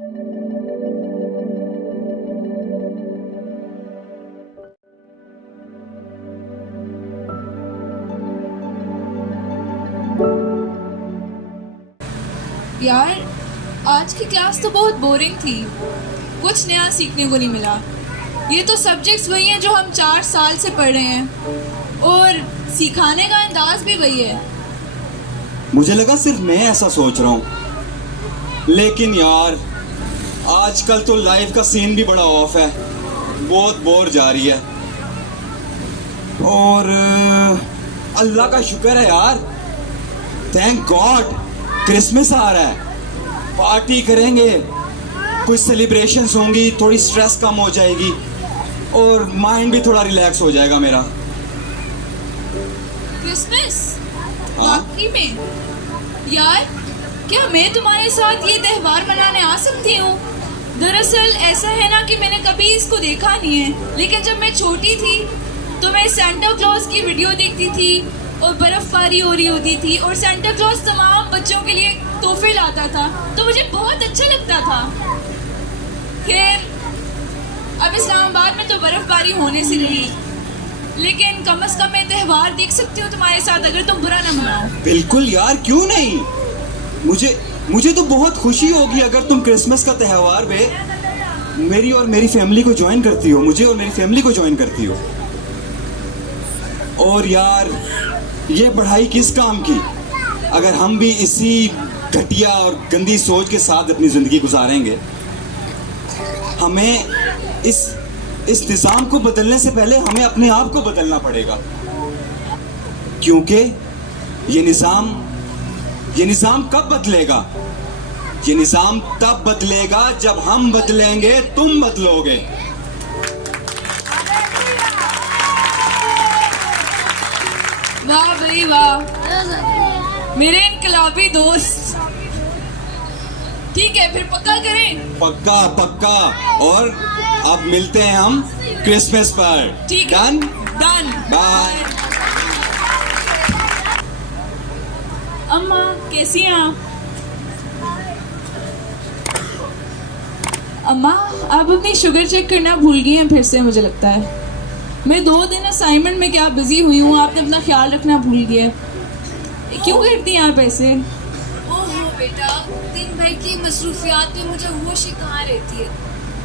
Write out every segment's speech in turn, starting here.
यार, आज की क्लास तो बहुत बोरिंग थी। कुछ नया सीखने को नहीं मिला। ये तो सब्जेक्ट्स वही हैं जो हम 4 साल से पढ़ रहे हैं और सिखाने का अंदाज भी वही है। मुझे लगा सिर्फ मैं ऐसा सोच रहा हूँ, लेकिन यार आजकल तो लाइफ का सीन भी बड़ा ऑफ है। बहुत बोर जा रही है और अल्लाह का शुक्र है यार, थैंक गॉड क्रिसमस आ रहा है। पार्टी करेंगे, कुछ सेलिब्रेशंस होंगी, थोड़ी स्ट्रेस कम हो जाएगी और माइंड भी थोड़ा रिलैक्स हो जाएगा मेरा। क्रिसमस? वाकई में? यार, क्या मैं तुम्हारे साथ ये त्योहार मनाने आ सकती हूँ? दरअसल ऐसा है ना कि मैंने कभी इसको देखा नहीं है, लेकिन जब मैं छोटी थी तो मैं सेंटा क्लॉज की वीडियो देखती थी और बर्फबारी हो रही होती थी और सेंटा क्लॉज तमाम बच्चों के लिए तोहफे लाता था, तो मुझे बहुत अच्छा लगता था। खैर, अब इस्लामाबाद में तो बर्फबारी होने से रही, लेकिन कम से कम मैं त्योहार देख सकती हूँ तुम्हारे साथ, अगर तुम बुरा ना मनाओ। बिल्कुल यार, क्यों नहीं। मुझे तो बहुत खुशी होगी अगर तुम क्रिसमस का त्योहार में मेरी और मेरी फैमिली को ज्वाइन करती हो, मुझे और मेरी फैमिली को ज्वाइन करती हो। और यार, ये पढ़ाई किस काम की अगर हम भी इसी घटिया और गंदी सोच के साथ अपनी जिंदगी गुजारेंगे। हमें इस निज़ाम को बदलने से पहले हमें अपने आप को बदलना पड़ेगा, क्योंकि ये निज़ाम कब बदलेगा? ये निज़ाम तब बदलेगा जब हम बदलेंगे, तुम बदलोगे। वाह भाई वाह, मेरे इनकलाबी दोस्त। ठीक है, फिर पक्का करें? पक्का पक्का। और अब मिलते हैं हम क्रिसमस पर। ठीक है, डन। बाय। अम्मा कैसी हैं आप? अम्मा, आप अपनी शुगर चेक करना भूल गई हैं फिर से, मुझे लगता है। मैं 2 दिन असाइनमेंट में क्या बिजी हुई हूँ, आपने अपना ख्याल रखना भूल गया। क्यों करती हैं आप ऐसे? ओहो बेटा, दिन भर की मसरूफियात में मुझे होश ही कहाँ रहती है,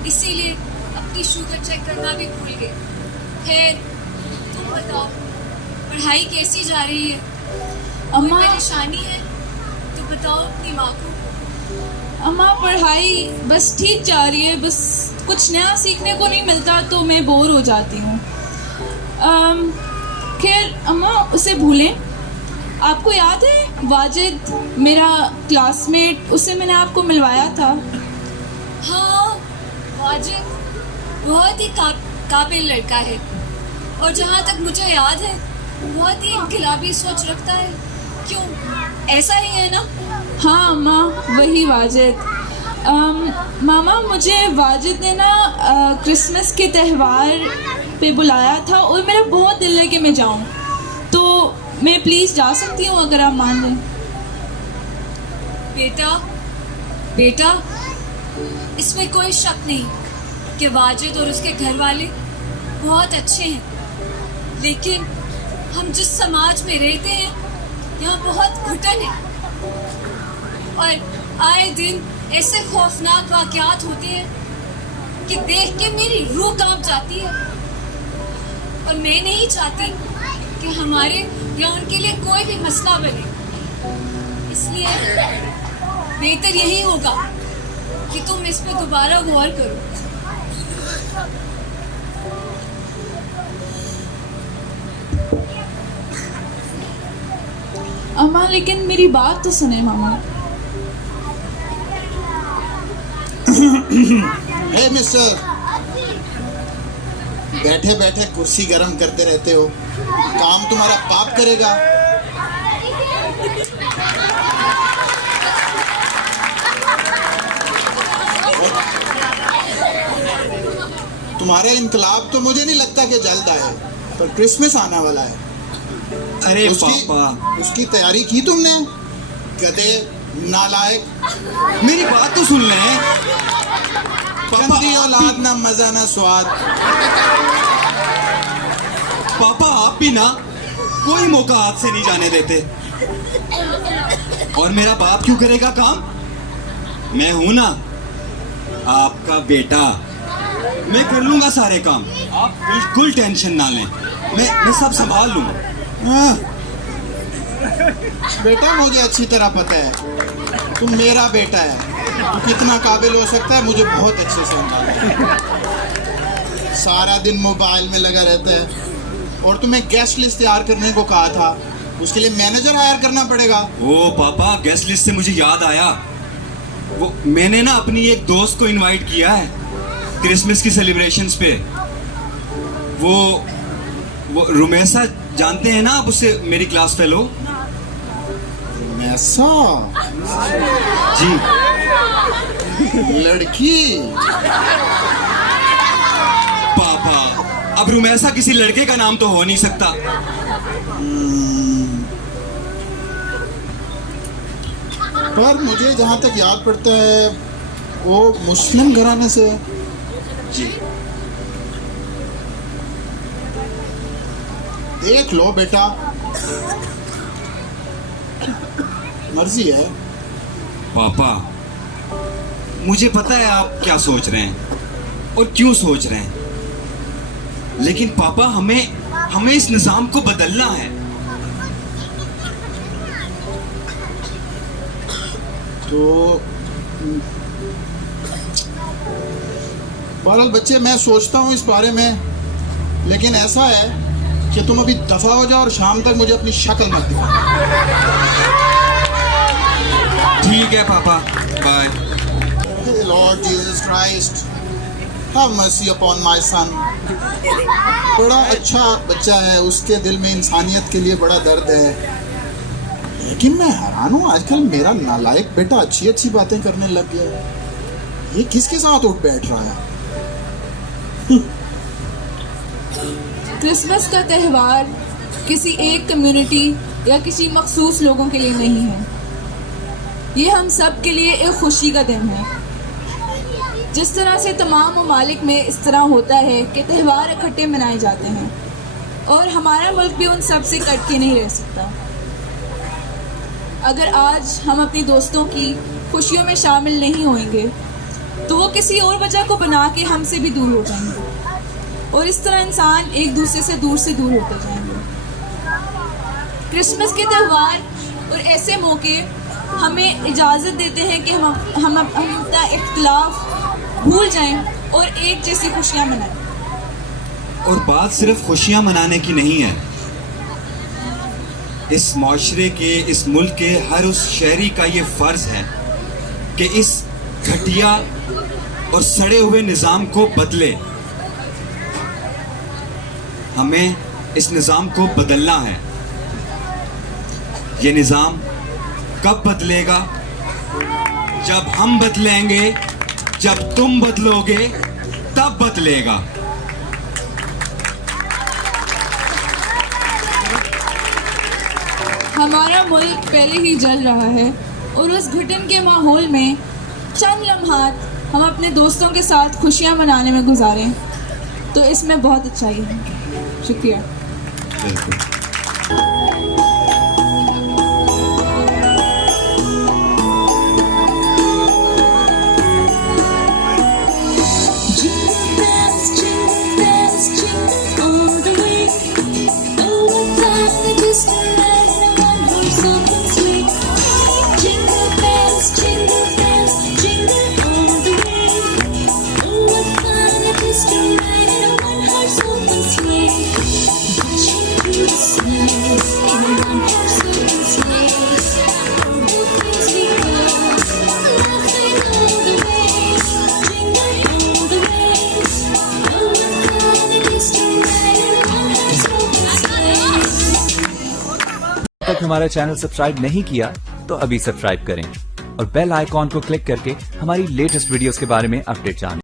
इसीलिए अपनी शुगर चेक करना भी भूल गए। खैर, तुम बताओ, पढ़ाई कैसी जा रही है? अम्मा, परेशानी है तो बताओ अपनी माँ को। अम्मा, पढ़ाई बस ठीक जा रही है, बस कुछ नया सीखने को नहीं मिलता तो मैं बोर हो जाती हूँ। खैर अम्मा, उसे भूलें। आपको याद है वाजिद, मेरा क्लासमेट, उससे मैंने आपको मिलवाया था। हाँ, वाजिद बहुत ही काबिल लड़का है और जहाँ तक मुझे याद है बहुत ही इनकलाबी सोच रखता है। क्यों, ऐसा ही है ना? हाँ अम्मा, वही वाजिद। मामा, मुझे वाजिद ने ना क्रिसमस के त्यौहार पे बुलाया था और मेरा बहुत दिल है कि मैं जाऊं, तो मैं प्लीज़ जा सकती हूँ अगर आप मान लें। बेटा, इसमें कोई शक नहीं कि वाजिद और उसके घर वाले बहुत अच्छे हैं, लेकिन हम जिस समाज में रहते हैं यहाँ बहुत घुटन है और आए दिन ऐसे खौफनाक वाक़यात होते हैं कि देख के मेरी रूह कांप जाती है और मैं नहीं चाहती कि हमारे या उनके लिए कोई भी मसला बने। इसलिए बेहतर यही होगा कि तुम इस पे दोबारा गौर करो। अम्मा, लेकिन मेरी बात तो सुने मामा। हे मिस्टर, बैठे बैठे कुर्सी गरम करते रहते हो, काम तुम्हारा पाप करेगा। तुम्हारा इनकलाब तो मुझे नहीं लगता कि जल्द आए, पर क्रिसमस आने वाला है। अरे पापा, उसकी तैयारी की तुमने? गधे, नालायक। मेरी बात तो सुन लें। तेरी औलाद ना मजा ना स्वाद। पापा आप भी ना कोई मौका हाथ से नहीं जाने देते। और मेरा बाप क्यों करेगा काम? मैं हूं ना आपका बेटा, मैं कर लूंगा सारे काम। आप बिल्कुल टेंशन ना लें, मैं सब संभाल लूंगा। हाँ। बेटा मुझे अच्छी तरह पता है तुम मेरा बेटा है, तू कितना काबिल हो सकता है मुझे बहुत अच्छे से अंदाजा है। सारा दिन मोबाइल में लगा रहता है, और तुम्हें गेस्ट लिस्ट तैयार करने को कहा था, उसके लिए मैनेजर हायर करना पड़ेगा। ओ पापा, गेस्ट लिस्ट से मुझे याद आया, वो मैंने ना अपनी एक दोस्त को इनवाइट किया है क्रिसमस की सेलिब्रेशंस पे। वो रुमेसा जानते हैं ना आप उससे, मेरी क्लास फेलो। ऐसा जी लड़की? पापा, अब रुमेसा किसी लड़के का नाम तो हो नहीं सकता। पर मुझे जहां तक याद पड़ता है वो मुस्लिम घराने से है। जी देख लो बेटा, मर्जी है। पापा, मुझे पता है आप क्या सोच रहे हैं और क्यों सोच रहे हैं, लेकिन पापा हमें इस निजाम को बदलना है। तो बहरहाल बच्चे, मैं सोचता हूँ इस बारे में, लेकिन ऐसा है कि तुम अभी दफा हो जाओ और शाम तक मुझे अपनी शक्ल मत दिखाओ। ठीक है पापा, bye. Lord Jesus Christ, have mercy upon my son. बड़ा अच्छा बच्चा है, उसके दिल में इंसानियत के लिए बड़ा दर्द है, लेकिन मैं हैरान हूँ आजकल मेरा नालायक बेटा अच्छी अच्छी बातें करने लग गया है। ये किसके साथ उठ बैठ रहा है? क्रिसमस का त्यौहार किसी एक कम्युनिटी या किसी मखसूस लोगों के लिए नहीं है, ये हम सब के लिए एक खुशी का दिन है। जिस तरह से तमाम ममालिक में इस तरह होता है कि त्यौहार इकट्ठे मनाए जाते हैं, और हमारा मुल्क भी उन सब से कट के नहीं रह सकता। अगर आज हम अपनी दोस्तों की खुशियों में शामिल नहीं होंगे तो वो किसी और वजह को बना के हमसे भी दूर हो जाएंगे, और इस तरह इंसान एक दूसरे से दूर होते जाएंगे। क्रिसमस के त्यौहार और ऐसे मौके हमें इजाज़त देते हैं कि हम अपना इख्तिलाफ भूल जाएं और एक जैसी खुशियां मनाएं। और बात सिर्फ खुशियां मनाने की नहीं है, इस माशरे के, इस मुल्क के हर उस शहरी का ये फर्ज है कि इस घटिया और सड़े हुए निज़ाम को बदले। हमें इस निज़ाम को बदलना है। ये निज़ाम कब बदलेगा? जब हम बदलेंगे, जब तुम बदलोगे तब बदलेगा। हमारा मुल्क पहले ही जल रहा है, और उस घुटन के माहौल में चंद लम्हात हम अपने दोस्तों के साथ खुशियां मनाने में गुजारें तो इसमें बहुत अच्छाई है। शुक्रिया। तक हमारा चैनल सब्सक्राइब नहीं किया तो अभी सब्सक्राइब करें और बेल आइकॉन को क्लिक करके हमारी लेटेस्ट वीडियोस के बारे में अपडेट जानें।